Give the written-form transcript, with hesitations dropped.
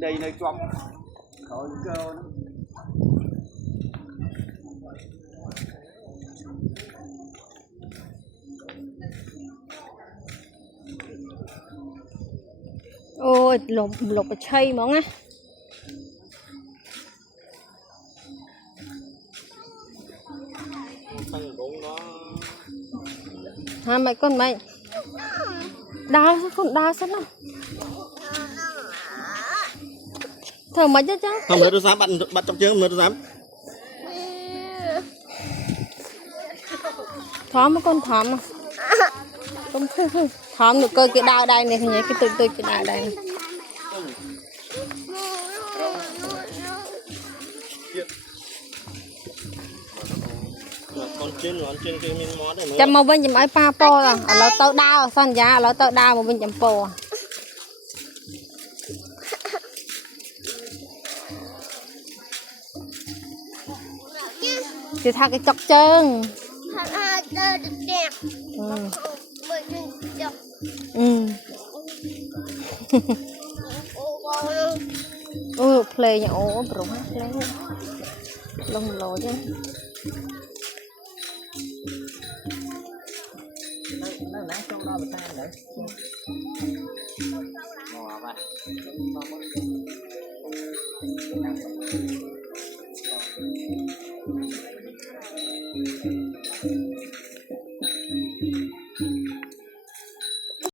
đây nơi trong khỏi cơ nó ôi lục lục chay món á ha mày con mày đá con đá sao nào thở mày chứ chứ không nữa tôi dám bắt trong chương nữa tôi dám thóm con thóm mà không thóm được cơ cái đào đây này nhảy cái tôi cái đào đây này. Chăm mau bên chăm ấy pa po là ở tao đào son giá ở tao đào một bên chăm po thì thà cái chọc chân play nhà ố bro play lông lỗ chứ Thank you.